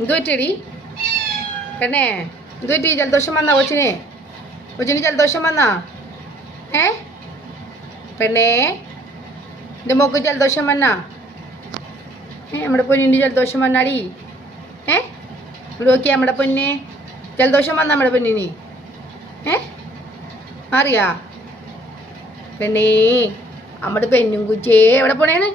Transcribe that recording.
എന്ത് പറ്റിയടി പെണ്ണേ? എന്ത് പറ്റി? ജലദോഷം വന്നാ കൊച്ചിന്? കൊച്ചിന് ജലദോഷം വന്നാ? പെണ്ണേ, എൻ്റെ മോക്ക് ജലദോഷം വന്നാ? നമ്മുടെ പൊന്നിൻ്റെ ജലദോഷം വന്നാടി? ഇവിടെ നോക്കിയാ നമ്മുടെ പൊന്നെ ജലദോഷം വന്നാ നമ്മുടെ പൊന്നിന്? അറിയാ പെണ്ണേ? നമ്മുടെ പെണ്ണും കുച്ചേ എവിടെ പോണേന്ന്?